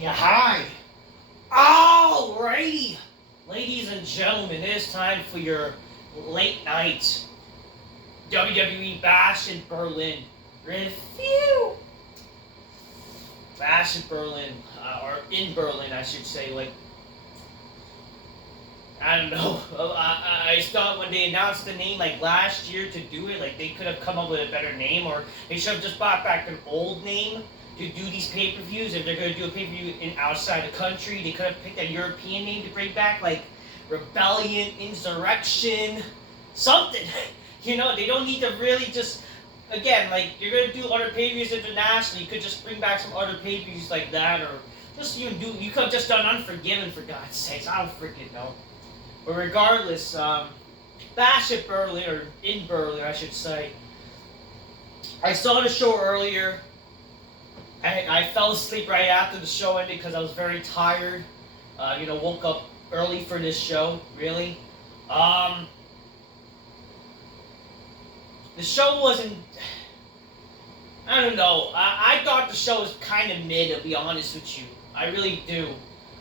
Yeah, hi. Alrighty. Ladies and gentlemen, it is time for your late night WWE Bash in Berlin review. Bash in Berlin, or in Berlin, I should say. Like, I don't know. I thought when they announced the name like last year to do it, like they could have come up with a better name, or they should have just brought back an old name to do these pay-per-views. If they're going to do a pay-per-view in outside the country, they could have picked a European name to bring back, like Rebellion, Insurrection, something. You know, they don't need to really just, again, like, you're going to do other pay-per-views internationally, you could just bring back some other pay-per-views like that, or just you could have just done Unforgiven, for God's sakes. I don't freaking know. But regardless, Bash at Berlin, or in Berlin, I should say. I saw the show earlier. I fell asleep right after the show ended because I was very tired. Woke up early for this show, really. The show wasn't... I don't know. I thought the show was kind of mid, to be honest with you. I really do.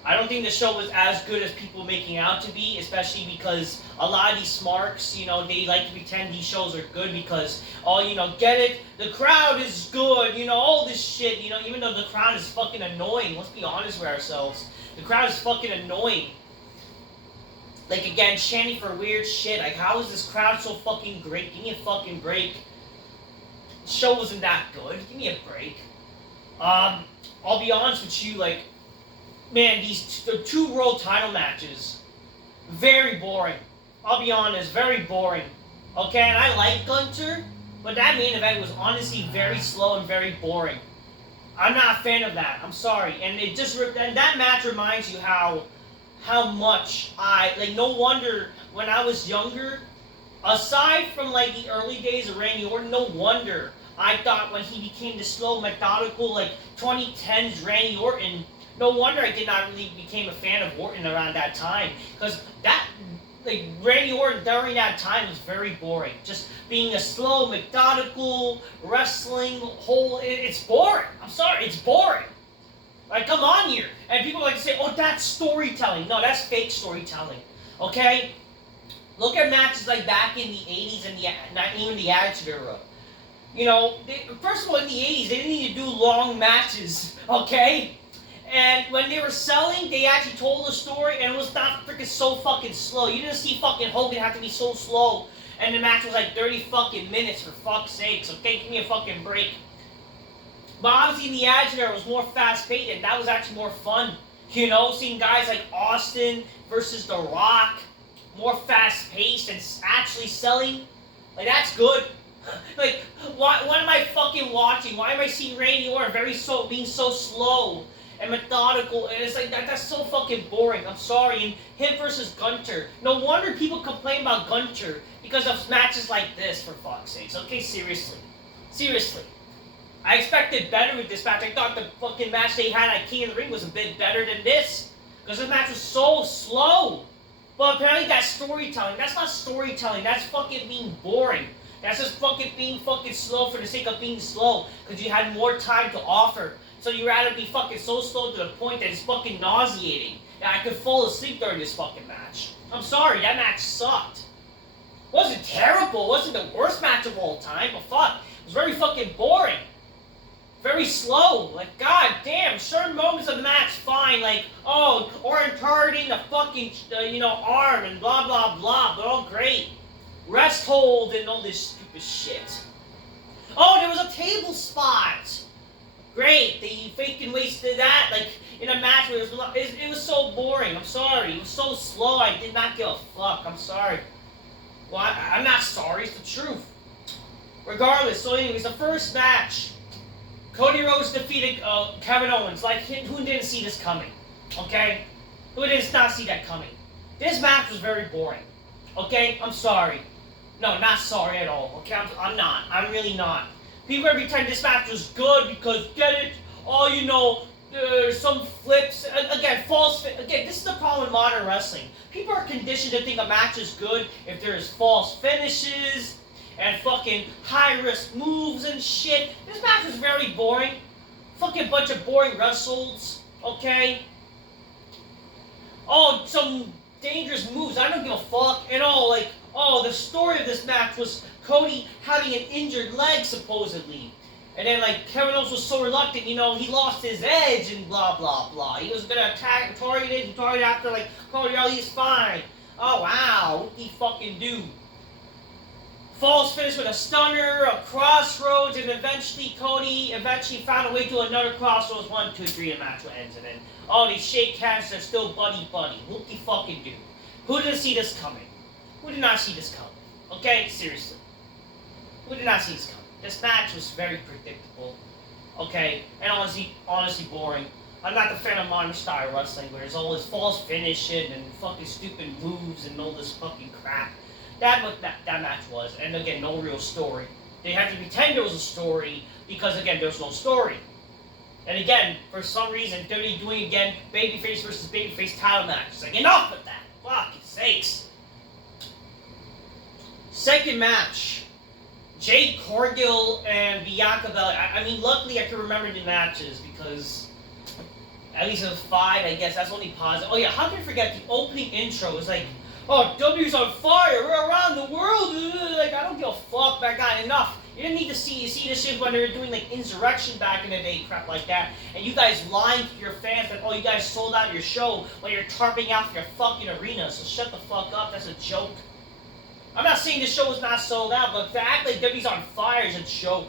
I don't think the show was as good as people making out to be, especially because a lot of these smarks, they like to pretend these shows are good because, get it? The crowd is good, all this shit, even though the crowd is fucking annoying. Let's be honest with ourselves. The crowd is fucking annoying. Like, again, chanting for weird shit. Like, how is this crowd so fucking great? Give me a fucking break. The show wasn't that good. Give me a break. I'll be honest with you, like, man, the two world title matches, very boring. I'll be honest, very boring. Okay, and I like Gunther, but that main event was honestly very slow and very boring. I'm not a fan of that. I'm sorry. And that match reminds you how much no wonder when I was younger, aside from like the early days of Randy Orton, no wonder I thought when he became the slow, methodical, like 2010s Randy Orton, no wonder I did not really became a fan of Orton around that time. Because Randy Orton during that time was very boring. Just being a slow, methodical, wrestling it's boring. I'm sorry, it's boring. Like, come on here. And people like to say, oh, that's storytelling. No, that's fake storytelling. Okay? Look at matches like back in the 80s and even the Attitude Era. First of all, in the 80s, they didn't need to do long matches. Okay? And when they were selling, they actually told a story, and it was not freaking so fucking slow. You didn't see fucking Hogan have to be so slow, and the match was like 30 fucking minutes, for fuck's sakes. Okay, give me a fucking break. But obviously in the Attitude Era, it was more fast-paced, and that was actually more fun. Seeing guys like Austin versus The Rock, more fast-paced and actually selling, like, that's good. Like, what am I fucking watching? Why am I seeing Randy Orton being so slow and methodical, and it's like that's so fucking boring. I'm sorry. And him versus Gunther. No wonder people complain about Gunther because of matches like this, for fuck's sakes. Okay, seriously. I expected better with this match. I thought the fucking match they had at King of the Ring was a bit better than this, because this match was so slow. But apparently that's storytelling. That's not storytelling. That's fucking being boring. That's just fucking being fucking slow for the sake of being slow, because you had more time to offer. So you'd rather be fucking so slow to the point that it's fucking nauseating. And I could fall asleep during this fucking match. I'm sorry, that match sucked. It wasn't terrible, it wasn't the worst match of all time, but fuck, it was very fucking boring. Very slow. Like, god damn, certain moments of the match, fine, like, oh, Orton targeting the fucking, arm and blah, blah, blah, they're all great. Rest hold and all this stupid shit. Oh, there was a table spot. Great, they fucking wasted that, like, in a match where it was so boring. I'm sorry, it was so slow, I did not give a fuck. I'm sorry. Well, I'm not sorry, it's the truth. Regardless, so anyways, the first match, Cody Rhodes defeated Kevin Owens. Like, who didn't see this coming? Okay? Who did not see that coming? This match was very boring. Okay? I'm sorry. No, not sorry at all. Okay? I'm not. I'm really not. People every time this match was good because, get it? Oh, some flips. Again, this is the problem with modern wrestling. People are conditioned to think a match is good if there's false finishes and fucking high-risk moves and shit. This match was very boring. Fucking bunch of boring wrestles. Okay? Oh, some dangerous moves. I don't give a fuck. And the story of this match was Cody having an injured leg, supposedly. And then, Kevin Owens was so reluctant, he lost his edge and blah, blah, blah. He was gonna attack, he targeted after, Cody, oh, he's fine. Oh, wow, what did he fucking do? Falls finish with a stunner, a crossroads, and eventually Cody found a way to another crossroads. 1, 2, 3, and the match ends. And then, they shake hands, they're still buddy-buddy. What did he fucking do? Who didn't see this coming? Who did not see this coming? Okay, seriously. Who did not see this coming? This match was very predictable. Okay, and honestly boring. I'm not the fan of modern style wrestling where there's all this false finishing and fucking stupid moves and all this fucking crap. That match was, and again, no real story. They had to pretend there was a story because again, there's no story. And again, for some reason, WWE doing again babyface versus babyface title match. It's like enough with that. Fucking sakes. Second match. Jade Cargill and Bianca Belair. I mean, luckily I can remember the matches because at least it was 5, I guess. That's only positive. Oh yeah, how can I forget the opening intro? It was like, oh, W's on fire. We're around the world. I don't give a fuck. That got enough. You didn't need to see this shit when they were doing Insurrection back in the day, crap like that. And you guys lying to your fans that, oh, you guys sold out your show while you're tarping out your fucking arena. So shut the fuck up. That's a joke. I'm not saying the show was not sold out, but to act like W's on fire is a joke.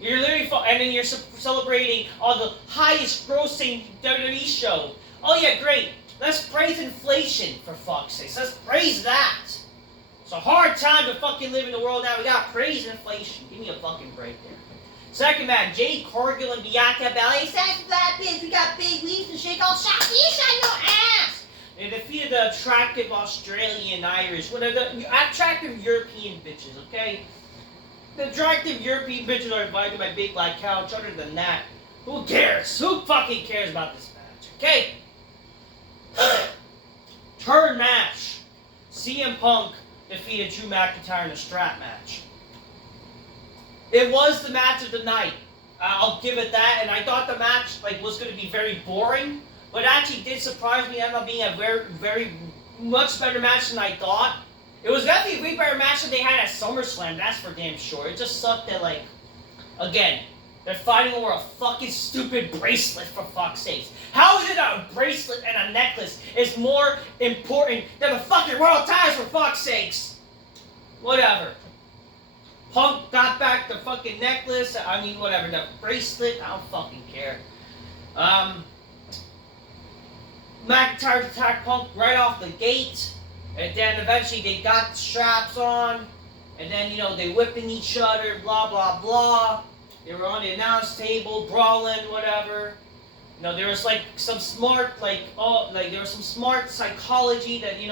You're literally, and then you're celebrating the highest grossing WWE show. Oh yeah, great. Let's praise inflation, for fuck's sake. Let's praise that. It's a hard time to fucking live in the world now. We got praise inflation. Give me a fucking break there. Second match, Jade Cargill and Bianca Belair. That's that bitch. We got big leaves and shake all shots. You shut your ass. They defeated the attractive Australian Irish. Well, the attractive European bitches, okay? The attractive European bitches are invited to my big black couch. Other than that, who cares? Who fucking cares about this match, okay? Third match. CM Punk defeated Drew McIntyre in a strap match. It was the match of the night. I'll give it that. And I thought the match was going to be very boring. But it actually did surprise me. It ended up being a very, very much better match than I thought. It was definitely a way better match than they had at SummerSlam. That's for damn sure. It just sucked that, again, they're fighting over a fucking stupid bracelet, for fuck's sakes. How is it that a bracelet and a necklace is more important than the fucking world titles, for fuck's sakes? Whatever. Punk got back the fucking necklace. I mean, whatever. The bracelet, I don't fucking care. McIntyre attacked Punk right off the gate. And then eventually they got the straps on. And then, they whipping each other, blah, blah, blah. They were on the announce table, brawling, whatever. There was some smart, there was some smart psychology that, they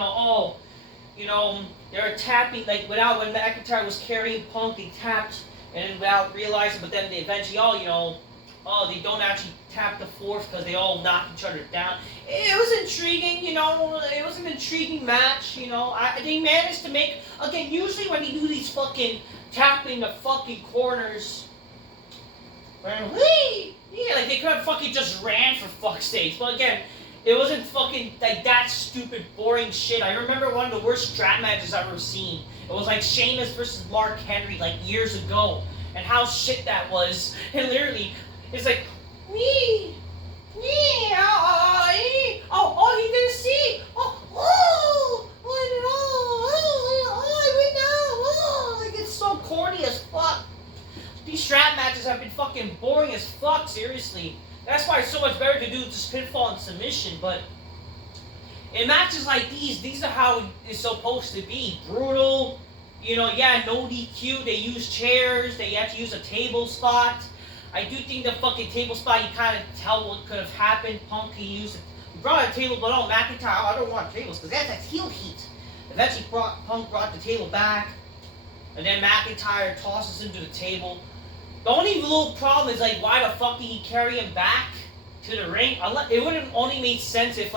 were tapping, without, when McIntyre was carrying Punk, they tapped, and then without realizing, but then they eventually, they don't actually tap the fourth because they all knock each other down. It was intriguing, it was an intriguing match, they managed to make, again, usually when they do these fucking tapping the fucking corners, they could have fucking just ran for fuck's sake. But again, it wasn't fucking that stupid, boring shit. I remember one of the worst strap matches I've ever seen. It was Sheamus versus Mark Henry years ago. And how shit that was. And literally, it's me, oh, he didn't see. It's so corny as fuck. These strap matches have been fucking boring as fuck, seriously. That's why it's so much better to do just pinfall and submission, but in matches like these are how it's supposed to be. Brutal, no DQ, they use chairs, they have to use a table spot. I do think the fucking table spot, you kind of tell what could have happened. Punk, he used it. He brought a table, but McIntyre, I don't want tables, because that's heel heat. Eventually, Punk brought the table back, and then McIntyre tosses him to the table. The only little problem is, why the fuck did he carry him back to the ring? It would have only made sense if,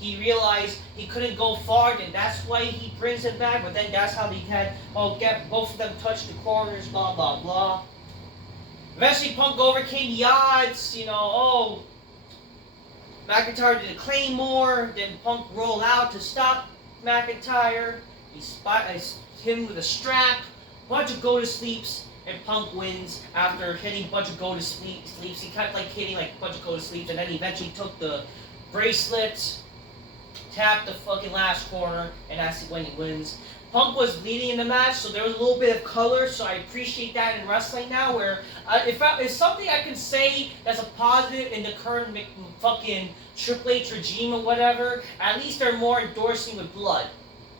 he realized he couldn't go far, and that's why he brings him back, but then that's how they had, get both of them touch the corners, blah, blah, blah. Eventually, Punk overcame the odds, McIntyre did a Claymore, then Punk rolled out to stop McIntyre. He hit him with a strap, bunch of go-to-sleeps, and Punk wins after hitting a bunch of go-to-sleeps. He kept like hitting like a bunch of go-to-sleeps, and then he eventually took the bracelet, tapped the fucking last corner, and that's when he wins. Punk was leading in the match, so there was a little bit of color, so I appreciate that in wrestling now, where if something I can say that's a positive in the current fucking Triple H regime or whatever, at least they're more endorsing with blood.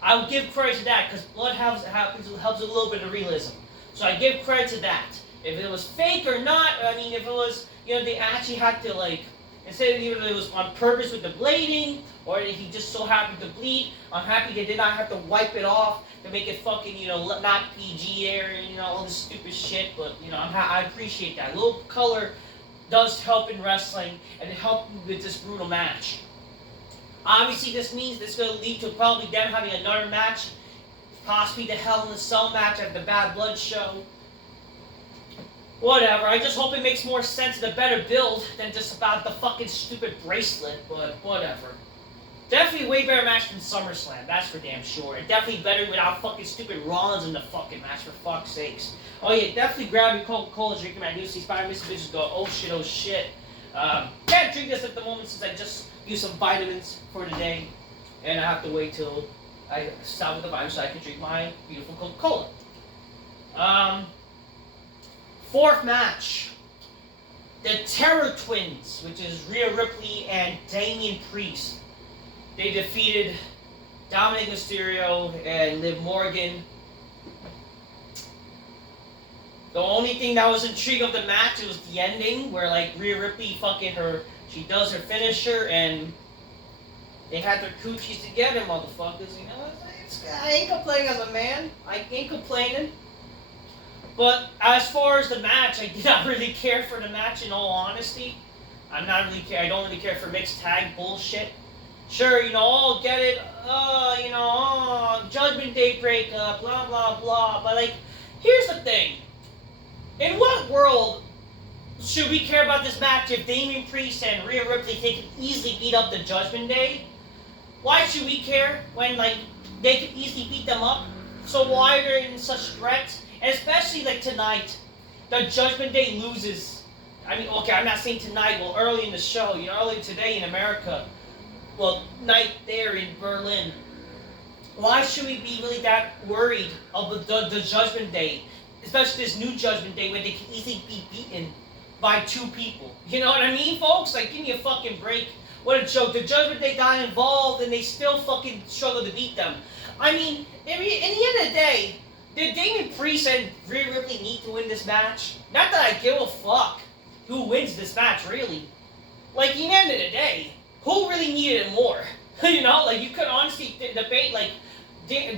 I would give credit to that, because blood helps a little bit of realism. So I give credit to that. If it was fake or not, I mean, if it was, they actually had to, like, instead of even if it was on purpose with the blading, or if he just so happened to bleed, I'm happy they did not have to wipe it off to make it fucking, not PG area, all this stupid shit, but, I appreciate that. A little color does help in wrestling, and it helped with this brutal match. Obviously, this means this is going to lead to probably them having another match, possibly the Hell in a Cell match at the Bad Blood show. Whatever, I just hope it makes more sense and a better build than just about the fucking stupid bracelet, but whatever. Definitely way better match than SummerSlam, that's for damn sure. And definitely better without fucking stupid Rollins in the fucking match, for fuck's sakes. Oh yeah, definitely grab your Coca-Cola, drink my New Spider Mr. Bitches, go, oh shit. Can't drink this at the moment since I just used some vitamins for the day. And I have to wait till I stop with the vitamins so I can drink my beautiful Coca-Cola. Fourth match. The Terror Twins, which is Rhea Ripley and Damian Priest. They defeated Dominic Mysterio and Liv Morgan. The only thing that was intriguing of the match was the ending, where like Rhea Ripley she does her finisher and they had their coochies together, motherfuckers. I ain't complaining as a man. I ain't complaining. But as far as the match, I did not really care for the match, in all honesty. I don't really care for mixed tag bullshit. Sure, get it, Judgment Day breakup, blah, blah, blah. But, like, here's the thing. In what world should we care about this match if Damian Priest and Rhea Ripley can easily beat up the Judgment Day? Why should we care when, like, they can easily beat them up? So why are they in such threats? And especially, like, tonight, the Judgment Day loses. I mean, okay, I'm not saying tonight, well, early in the show, early today in America. Well, night there in Berlin. Why should we be really that worried of the Judgment Day? Especially this new Judgment Day when they can easily be beaten by two people. You know what I mean, folks? Like, give me a fucking break. What a joke. The Judgment Day got involved and they still fucking struggle to beat them. I mean, in the end of the day, did Damian Priest and Rhea Ripley need to win this match? Not that I give a fuck who wins this match, really. Like, in the end of the day, who really needed it more? Like, you could honestly debate, like,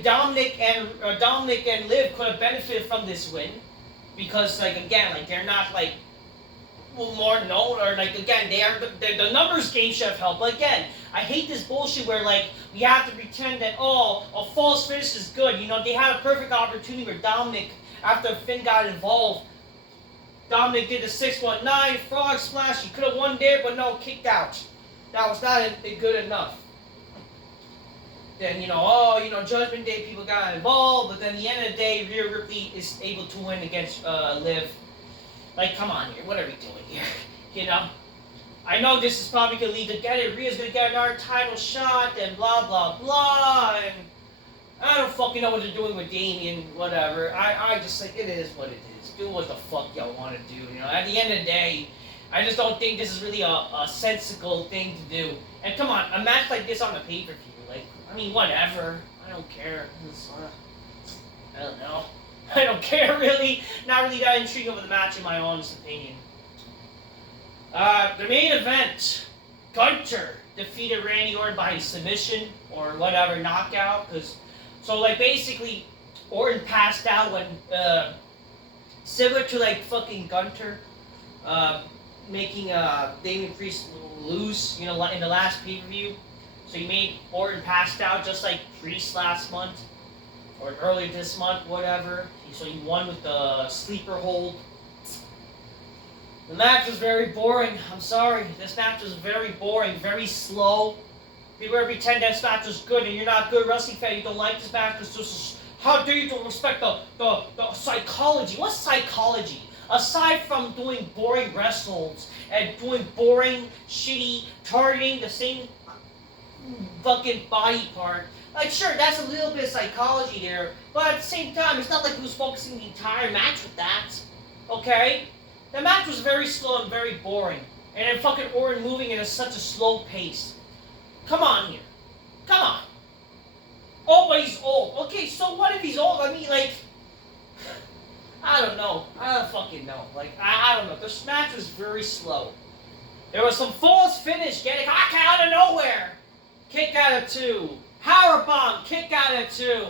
Dominic and Liv could have benefited from this win. Because, like, again, like, they're not, like, more known, or, like, again, the numbers game should have helped. But again, I hate this bullshit where, like, we have to pretend that, a false finish is good. They had a perfect opportunity where Dominic, after Finn got involved, Dominic did the 619 frog splash. He could have won there, but no, kicked out. That was not good enough. Then, Judgment Day people got involved, but then at the end of the day, Rhea Ripley is able to win against Liv. Like, come on here, what are we doing here? I know this is probably going to lead to get it. Rhea's going to get another title shot, and blah, blah, blah, and I don't fucking know what they're doing with Damian, whatever. I just think it is what it is. Do what the fuck y'all want to do, At the end of the day, I just don't think this is really a sensical thing to do. And come on, a match like this on the pay-per-view, like, I mean, whatever. I don't care. I don't know. I don't care, really. Not really that intriguing of the match, in my honest opinion. The main event, Gunther defeated Randy Orton by submission, or whatever, knockout. So, like, basically, Orton passed out when, similar to, like, fucking Gunther, making Damian Priest lose, in the last pay-per-view. So he made Orton passed out just like Priest last month, or earlier this month, whatever. So he won with the sleeper hold. The match was very boring. I'm sorry. This match was very boring, very slow. People are pretend this match was good, and you're not a good wrestling fan. You don't like this match. It's just, how dare you don't respect the psychology? What's psychology? Aside from doing boring wrestles and doing boring, shitty, targeting the same fucking body part. Like, sure, that's a little bit of psychology there, but at the same time, it's not like he was focusing the entire match with that. Okay? The match was very slow and very boring. And then fucking Orton moving at such a slow pace. Come on here. Come on. Oh, but he's old. Okay, so what if he's old? I mean, like, I don't know. I don't fucking know. Like, I don't know. This match was very slow. There was some false finish getting out of nowhere. Kick out of 2. Powerbomb. Kick out of 2.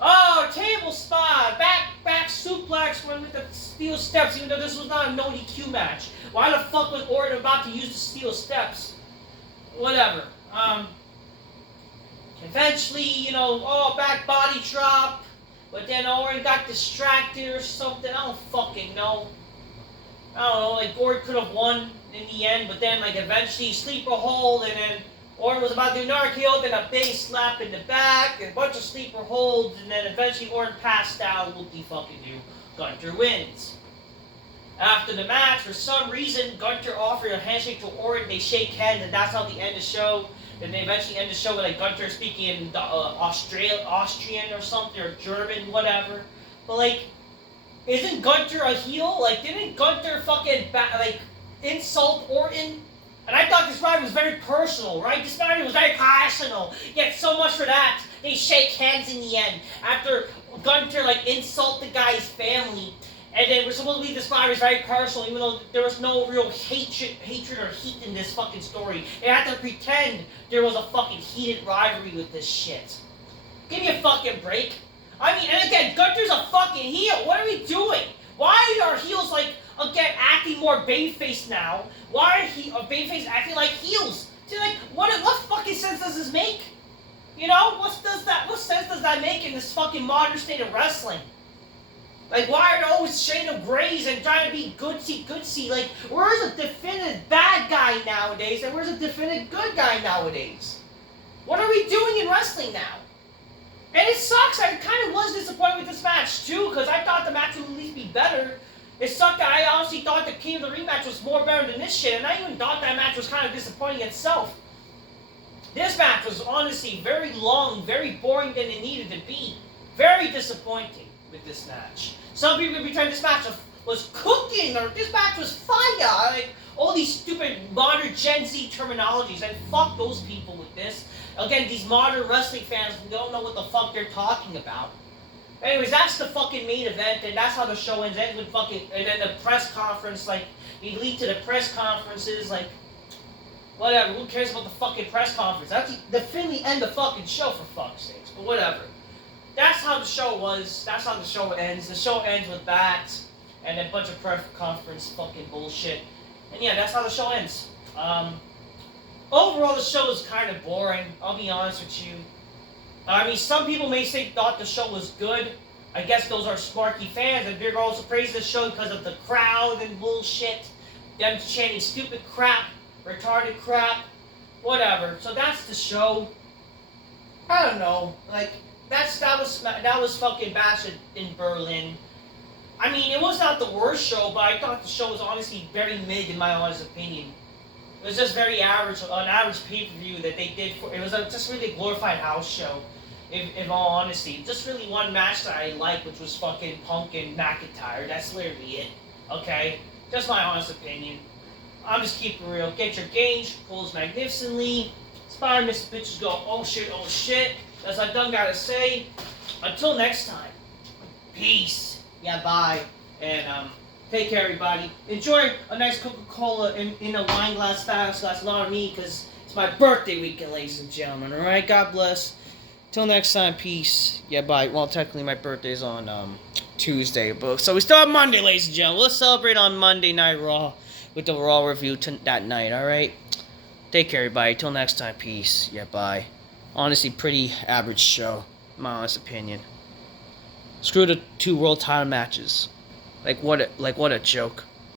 Oh, table spot. Back suplex with the steel steps, even though this was not a no DQ match. Why the fuck was Orton about to use the steel steps? Whatever. Eventually, you know, back body drop. But then Orton got distracted or something. I don't fucking know. I don't know, like Orton could have won in the end, but then like eventually sleeper hold, and then Orton was about to do an RKO, then a big slap in the back, and a bunch of sleeper holds, and then eventually Orton passed out. Whoop-de-fucking do. Gunther wins. After the match, for some reason, Gunther offered a handshake to Orton. They shake hands, and that's how they end the show. Then they eventually end the show with like Gunther speaking in Austrian or something, or German, whatever. But like, isn't Gunther a heel? Like, didn't Gunther fucking insult Orton? And I thought this rivalry was very personal, right? This rivalry was very personal. Yet so much for that. They shake hands in the end after Gunther like insult the guy's family. And then we're supposedly this rivalry is very personal, even though there was no real hatred or heat in this fucking story. They had to pretend there was a fucking heated rivalry with this shit. Give me a fucking break. I mean, and again, Gunther's a fucking heel. What are we doing? Why are heels like, again, acting more babyface now? Why are babyface acting like heels? See, like, what fucking sense does this make? You know, what sense does that make in this fucking modern state of wrestling? Like, why are they always shade of grays and trying to be goodsy? Like, where's a definitive bad guy nowadays, and where's a definitive good guy nowadays? What are we doing in wrestling now? And it sucks. I kind of was disappointed with this match, too, because I thought the match would at least be better. It sucked that I honestly thought the King of the Rematch was more better than this shit, and I even thought that match was kind of disappointing itself. This match was honestly very long, very boring than it needed to be. Very disappointing with this match. Some people could pretend this match was cooking, or this match was fire. Like, all these stupid modern Gen Z terminologies, and fuck those people with this. Again, these modern wrestling fans don't know what the fuck they're talking about. Anyways, that's the fucking main event, and that's how the show ends. Ends with fucking, and then the press conference, like, you lead to the press conferences, like, whatever, who cares about the fucking press conference? That's the finally end the fucking show, for fuck's sakes, but whatever. That's how the show was, that's how the show ends. The show ends with that, and a bunch of press conference fucking bullshit. And yeah, that's how the show ends. Overall, the show is kind of boring, I'll be honest with you. I mean, some people may say thought the show was good. I guess those are Sparky fans, and they're also praising the show because of the crowd and bullshit. Them chanting stupid crap, retarded crap, whatever. So that's the show. I don't know, like, that was fucking Bash in Berlin. I mean, it was not the worst show, but I thought the show was honestly very mid in my honest opinion. It was just very average, an average pay-per-view that they did. It was just really a glorified house show, in all honesty. Just really one match that I liked, which was fucking Punk and McIntyre. That's literally it. Okay? Just my honest opinion. I'm just keeping it real. Get your gauge, pulls magnificently. Inspire Mr. Bitches go, oh shit. That's what I done gotta say. Until next time. Peace. Yeah, bye. And, take care, everybody. Enjoy a nice Coca-Cola in a wine glass, fast glass, not me, because it's my birthday weekend, ladies and gentlemen. Alright, God bless. Till next time, peace. Yeah, bye. Well, technically, my birthday's on Tuesday, but so we still have Monday, ladies and gentlemen. Let's celebrate on Monday Night Raw with the Raw review that night, alright? Take care, everybody. Till next time, peace. Yeah, bye. Honestly, pretty average show, in my honest opinion. Screw the 2 world title matches. Like what a joke.